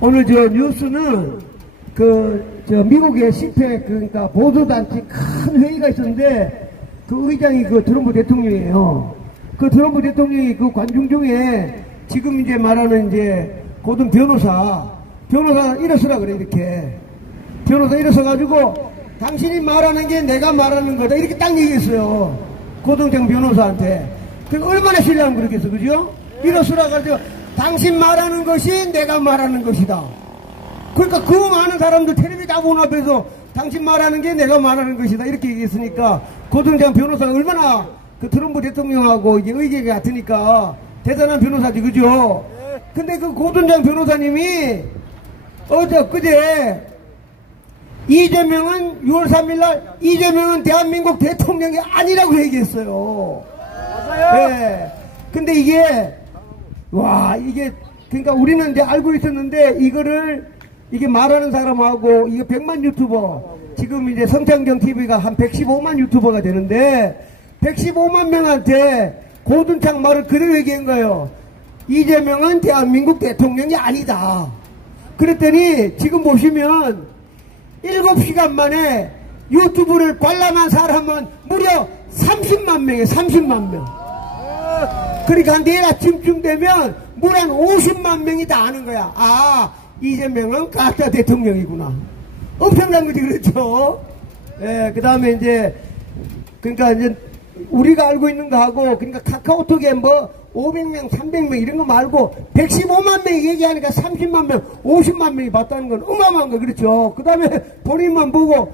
오늘 저 뉴스는 미국의 CPEC, 그러니까 보도단체 큰 회의가 있었는데 그 의장이 그 트럼프 대통령이에요. 그 트럼프 대통령이 그 관중 중에 지금 이제 말하는 이제 고등 변호사 일어서라 그래, 이렇게. 변호사 일어서가지고 당신이 말하는 게 내가 말하는 거다, 이렇게 딱 얘기했어요. 고등장 변호사한테. 그 얼마나 신뢰하면 그러겠어, 그죠? 일어서라 가지고 당신 말하는 것이 내가 말하는 것이다. 그러니까 그 많은 사람들 텔레비 다 보는 앞에서 당신 말하는 게 내가 말하는 것이다, 이렇게 얘기했으니까 고등장 변호사가 얼마나 그 트럼프 대통령하고 이게 의견이 같으니까 대단한 변호사지, 그죠? 근데 그 고등장 변호사님이 그제 이재명은 6월 3일날 이재명은 대한민국 대통령이 아니라고 얘기했어요. 맞아요. 네. 근데 이게 그러니까 우리는 이제 알고 있었는데 이게 말하는 사람하고 이게 100만 유튜버, 지금 이제 성창경 TV가 한 115만 유튜버가 되는데 115만 명한테 고든창 말을 그대로 얘기한 거예요. 이재명은 대한민국 대통령이 아니다. 그랬더니 지금 보시면 7시간 만에 유튜브를 관람한 사람은 무려 30만 명이에요. 30만 명. 그러니까 내일 아침쯤 되면 무려 한 50만 명이 다 아는 거야. 아, 이재명은 가짜 대통령이구나. 엄청난 거지, 그렇죠? 예, 그 다음에 이제, 그러니까 이제 우리가 알고 있는 거하고, 그러니까 카카오톡에 뭐 500명, 300명 이런 거 말고 115만 명이 얘기하니까 30만 명, 50만 명이 봤다는 건 어마어마한 거, 그렇죠? 그 다음에 본인만 보고,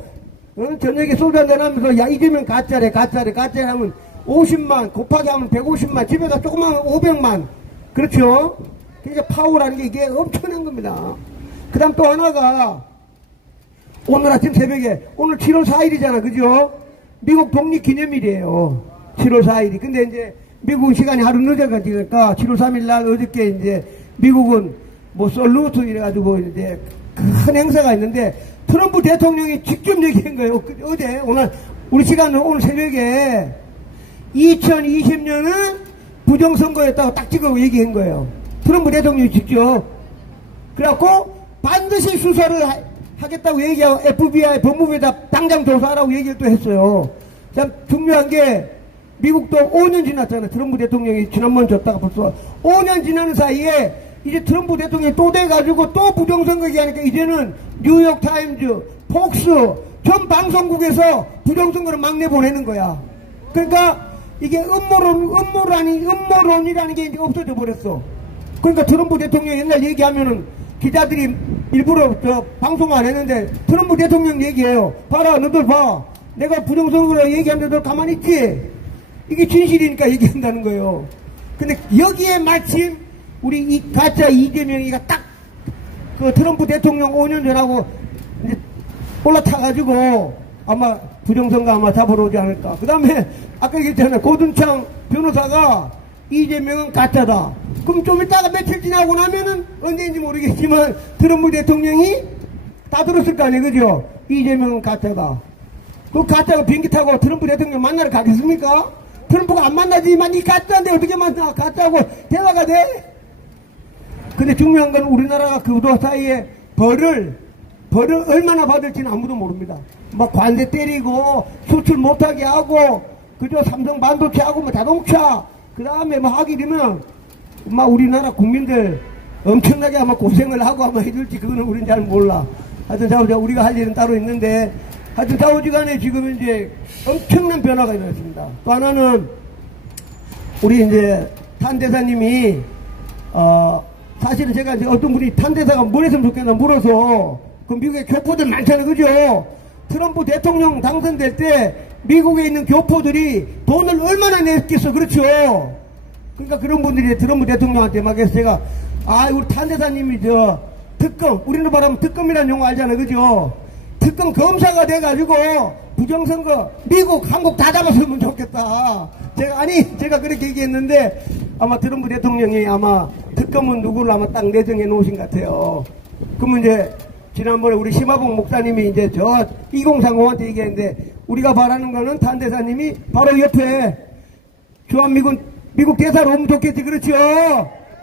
저녁에 소주 한잔 하면서, 야, 이재명 가짜래 하면 50만, 곱하기 하면 150만, 집에다 조그만 500만. 그렇죠? 그러니까 파워라는 게 이게 엄청난 겁니다. 그 다음 또 하나가, 오늘 아침 새벽에, 오늘 7월 4일이잖아, 그죠? 미국 독립기념일이에요. 7월 4일이. 근데 이제, 미국은 시간이 하루 늦어가지니까 7월 3일 날 어저께 이제 미국은 뭐 솔루트 이래가지고 이제 큰 행사가 있는데 트럼프 대통령이 직접 얘기한 거예요. 어제 오늘 우리 시간은 오늘 새벽에 2020년은 부정선거였다고 딱 찍어 얘기한 거예요. 트럼프 대통령이 직접. 그래갖고 반드시 수사를 하겠다고 얘기하고 FBI 법무부에다 당장 조사하라고 얘기를 또 했어요. 참 중요한 게 미국도 5년 지났잖아요. 트럼프 대통령이 지난번 졌다가 벌써 5년 지나는 사이에 이제 트럼프 대통령이 또 돼가지고 또 부정선거 얘기하니까 이제는 뉴욕타임즈, 폭스 전 방송국에서 부정선거를 막 내보내는 거야. 그러니까 이게 음모론이라는 게 이제 없어져 버렸어. 그러니까 트럼프 대통령 옛날 얘기하면은 기자들이 일부러 방송 안 했는데 트럼프 대통령 얘기해요. 봐라, 너들 봐. 내가 부정선거로 얘기하는데 너 가만히 있지? 이게 진실이니까 얘기한다는 거예요. 근데 여기에 마침 우리 이 가짜 이재명이가 딱 그 트럼프 대통령 5년 전하고 이제 올라타가지고 아마 부정선거 아마 잡으러 오지 않을까. 그 다음에 아까 얘기했잖아요. 고든창 변호사가 이재명은 가짜다. 그럼 좀 이따가 며칠 지나고 나면은 언제인지 모르겠지만 트럼프 대통령이 다 들었을 거 아니에요, 그죠? 이재명은 가짜다. 그 가짜가 비행기 타고 트럼프 대통령 만나러 가겠습니까? 트럼프가 안 만나지만 이 가짜인데 어떻게 만나? 가짜고 대화가 돼? 근데 중요한 건 우리나라가 그도 사이에 벌을 얼마나 받을지는 아무도 모릅니다. 막 관세 때리고 수출 못하게 하고 그저 삼성 반도체 하고 뭐 자동차 그 다음에 뭐 하게 되면 막 우리나라 국민들 엄청나게 아마 고생을 하고 아마 해줄지 그거는 우리는 잘 몰라. 하여튼 자 우리가 할 일은 따로 있는데 하여튼 좌우지간에 지금 이제 엄청난 변화가 일어났습니다. 또 하나는 우리 이제 탄 대사님이 사실은 제가 이제 어떤 분이 탄 대사가 뭘 했으면 좋겠나 물어서 그 미국에 교포들 많잖아요, 그죠? 트럼프 대통령 당선될 때 미국에 있는 교포들이 돈을 얼마나 냈겠어, 그렇죠? 그러니까 그런 분들이 트럼프 대통령한테 막 해서 제가 우리 탄 대사님이 특검, 우리는 말하면 특검이라는 용어 알잖아요, 그죠? 특검 검사가 돼가지고 부정선거 미국, 한국 다 잡았으면 좋겠다. 제가 그렇게 얘기했는데 아마 트럼프 대통령이 아마 특검은 누구를 아마 딱 내정해 놓으신 것 같아요. 그러면 이제 지난번에 우리 심화봉 목사님이 이제 2030한테 얘기했는데 우리가 바라는 거는 탄 대사님이 바로 옆에 주한미군 미국 대사로 오면 좋겠지, 그렇죠?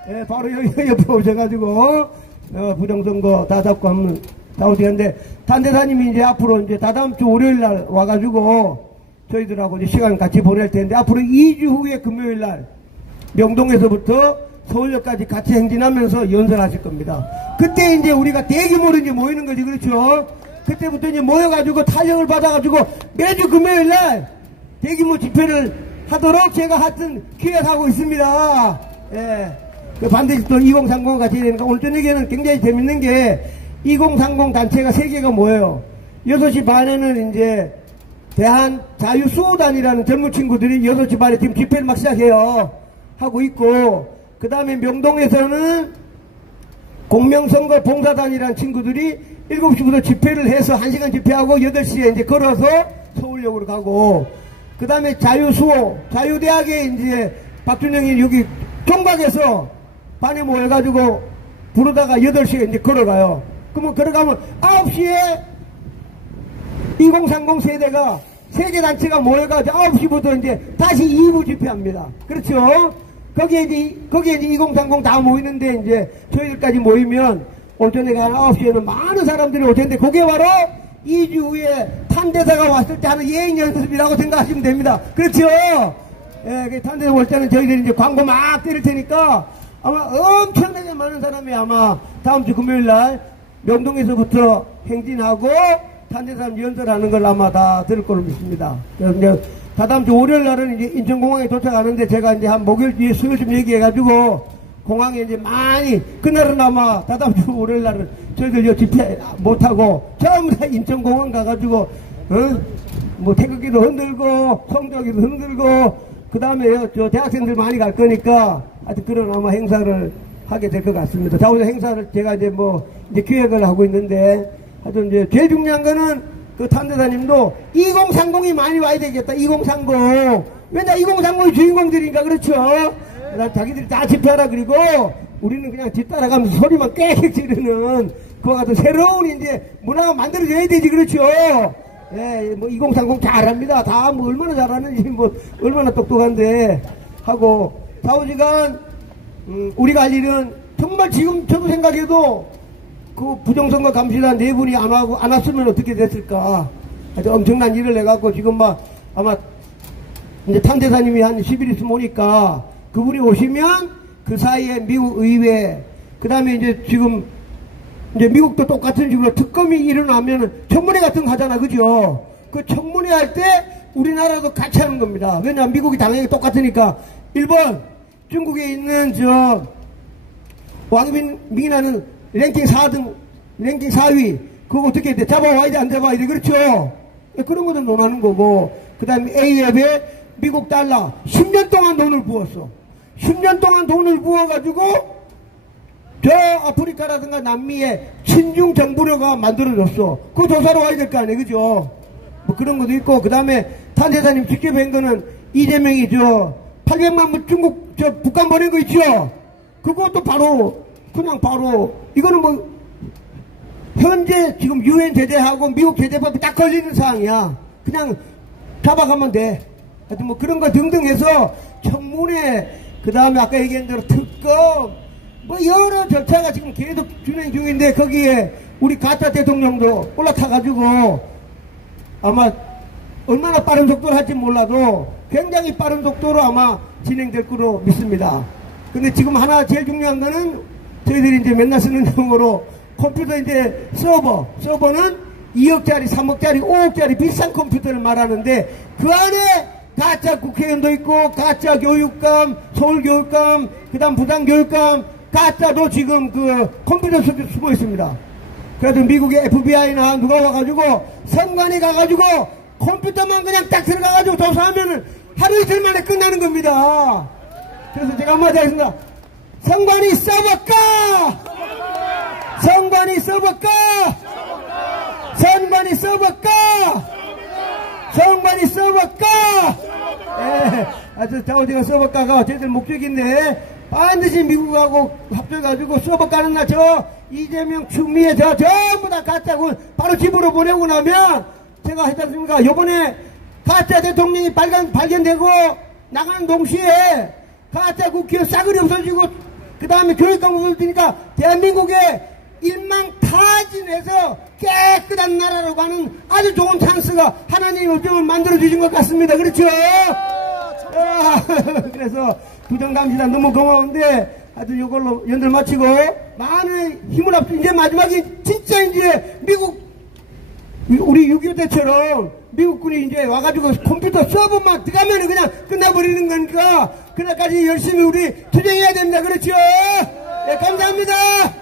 예, 바로 옆에 오셔가지고 부정선거 다 잡고 하면 다 어떻게 하는데, 탄대사님이 이제 앞으로 이제 다다음 주 월요일 날 와가지고 저희들하고 이제 시간 같이 보낼 텐데, 앞으로 2주 후에 금요일 날 명동에서부터 서울역까지 같이 행진하면서 연설하실 겁니다. 그때 이제 우리가 대규모로 이제 모이는 거지, 그렇죠? 그때부터 이제 모여가지고 탄력을 받아가지고 매주 금요일 날 대규모 집회를 하도록 제가 하여튼 기획하고 있습니다. 예. 반드시 또 2030 같이 되니까 오늘 저녁에는 굉장히 재밌는 게 2030 단체가 3개가 모여요. 6시 반에는 이제 대한자유수호단이라는 젊은 친구들이 6시 반에 지금 집회를 막 시작해요. 하고 있고, 그 다음에 명동에서는 공명선거 봉사단이라는 친구들이 7시부터 집회를 해서 1시간 집회하고 8시에 이제 걸어서 서울역으로 가고, 그 다음에 자유수호, 자유대학에 이제 박준영이 여기 총각에서 반에 모여가지고 부르다가 8시에 이제 걸어가요. 그러면 걸어가면 9시에 2030 세대가 3개 단체가 모여가지고 9시부터 이제 다시 2부 집회합니다. 그렇죠? 거기에 이제 2030 다 모이는데 이제 저희들까지 모이면 오늘 저녁에 한 9시에는 많은 사람들이 올 텐데, 그게 바로 2주 후에 탄대사가 왔을 때 하는 예행 연습이라고 생각하시면 됩니다. 그렇죠? 예, 탄대사 올 때는 저희들이 이제 광고 막 때릴 테니까 아마 엄청나게 많은 사람이 아마 다음 주 금요일 날 명동에서부터 행진하고 탄대사 연설하는 걸 아마 다 들을 걸로 믿습니다. 그래서 이제 다다음 주 월요일 날은 이제 인천공항에 도착하는데, 제가 이제 한 목요일 뒤에 수요일쯤 얘기해가지고 공항에 이제 많이, 그날은 아마 다다음 주 월요일 날은 저희들 요 집회 못하고 전부 다 인천공항 가가지고 뭐 태극기도 흔들고 성조기도 흔들고, 그 다음에 저 대학생들 많이 갈 거니까 하여튼 그런 아마 행사를 하게 될 것 같습니다. 자오늘 행사를 제가 이제 뭐 이제 기획을 하고 있는데, 하여튼 이제 제일 중요한 거는 그 탄대사님도 2030이 많이 와야 되겠다. 2030. 왜냐, 2030이 주인공들이니까. 그렇죠? 자기들이 다 집회하라. 그리고 우리는 그냥 뒤따라가면서 소리만 꽥꽥 지르는 그와 같은 새로운 이제 문화가 만들어져야 되지. 그렇죠? 예, 뭐 2030 잘합니다. 다 뭐 얼마나 잘하는지 뭐 얼마나 똑똑한데 하고, 좌우지간 우리가 할 일은 정말 지금 저도 생각해도 그 부정선거 감시단 4분이 안 왔으면 어떻게 됐을까. 아주 엄청난 일을 해갖고 지금 막 아마 이제 탄대사님이 한 10일 있으면 오니까 그분이 오시면 그 사이에 미국 의회, 그 다음에 이제 지금 이제 미국도 똑같은 식으로 특검이 일어나면은 청문회 같은 거 하잖아. 그죠? 그 청문회 할 때 우리나라도 같이 하는 겁니다. 왜냐면 미국이 당연히 똑같으니까. 1번, 중국에 있는 저 왕민하는 랭킹 4등, 랭킹 4위, 그거 어떻게 돼? 잡아와야 돼, 안 잡아야 돼? 그렇죠? 그런 것도 논하는 거고, 그 다음에 A앱에 미국 달러 10년 동안 돈을 부었어. 10년 동안 돈을 부어가지고, 저 아프리카라든가 남미에 친중 정부료가 만들어졌어. 그거 조사로 와야 될 거 아니에요? 그죠? 뭐 그런 것도 있고, 그 다음에 탄대사님 직접 한 거는 이재명이 저 800만 불 중국, 저 북한 보낸 거 있죠? 그것도 바로, 그냥 바로, 이거는 뭐, 현재 지금 유엔 제재하고 미국 제재법이 딱 걸리는 사항이야. 그냥 잡아가면 돼. 하여튼 뭐 그런 거 등등 해서 청문회, 그 다음에 아까 얘기한 대로 특검, 뭐 여러 절차가 지금 계속 진행 중인데, 거기에 우리 가짜 대통령도 올라타가지고 아마 얼마나 빠른 속도로 할지 몰라도 굉장히 빠른 속도로 아마 진행될 거로 믿습니다. 근데 지금 하나 제일 중요한 거는 저희들이 이제 맨날 쓰는 용어로 컴퓨터 이제 서버는 2억짜리, 3억짜리, 5억짜리 비싼 컴퓨터를 말하는데, 그 안에 가짜 국회의원도 있고, 가짜 교육감, 서울교육감, 그 다음 부산교육감, 가짜도 지금 그 컴퓨터 속에 숨어 있습니다. 그래서 미국의 FBI나 누가 와가지고, 선관위 가가지고, 컴퓨터만 그냥 딱 들어가가지고 조사하면은 하루 이틀 만에 끝나는 겁니다. 그래서 제가 한마디 하겠습니다. 선관위 써볼까? 선관위 써볼까? 선관위 써볼까? 선관위 써볼까? 예, 아주 자오지가 써볼까가 저희들 목적인데, 반드시 미국하고 합쳐가지고 써볼까는 날 저 이재명 추미애 저 전부 다 가짜고 바로 집으로 보내고 나면, 제가 했지 않습니까? 요번에 가짜 대통령이 발견되고 나가는 동시에 가짜 국회의원 싸그리 없어지고, 그 다음에 교육감 없어지니까 대한민국에 일망타진해서 깨끗한 나라로 가는 아주 좋은 찬스가 하나님이 요즘은 만들어주신 것 같습니다. 그렇죠? 그래서 부정감시단 너무 고마운데 하여튼 이걸로 연들 마치고 많은 힘을 합쳐 이제 마지막에 진짜 이제 미국 우리 6.25 때처럼 미국군이 이제 와가지고 컴퓨터 서버만 들어가면 그냥 끝나버리는 거니까 그날까지 열심히 우리 투쟁해야 됩니다. 그렇죠? 네, 감사합니다.